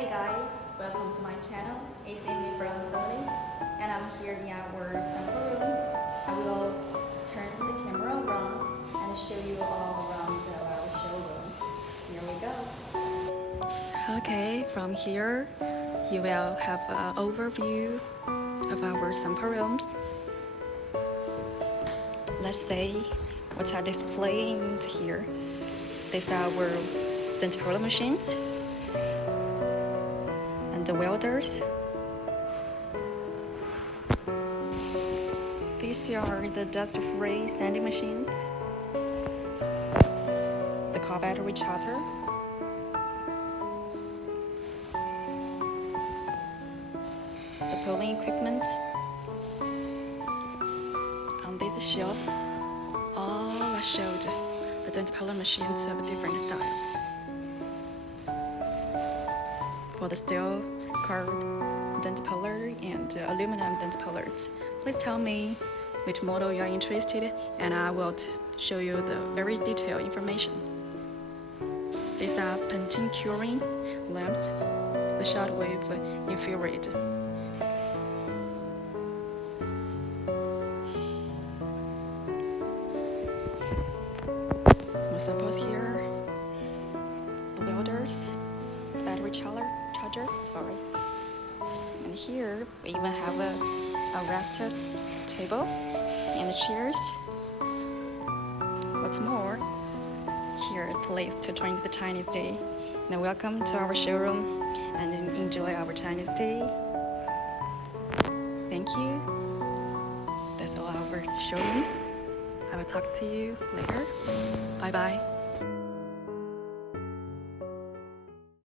Hey guys, welcome to my channel. It's Amy from Philippines, and I'm here in our sample room. I will turn the camera around and show you all around our showroom. Here we go. Okay, from here you will have an overview of our sample rooms. Let's say what are displayed here. These are our dental roller machines and the welders. These are the dust-free sanding machines, the car battery charger, the pulling equipment. On this shelf, all are showed the dental puller machines of different styles. For the steel card dental puller and aluminum dental pullers, please tell me which model you are interested, and I will show you the very detailed information. These are painting curing lamps, the shortwave infrared. The samples here, the welders, the battery charger, and here we even have a rest table and chairs. What's more, here a place to drink the Chinese tea. Now welcome to our showroom and enjoy our Chinese tea. Thank you. That's all our showroom. I will talk to you later. Bye bye.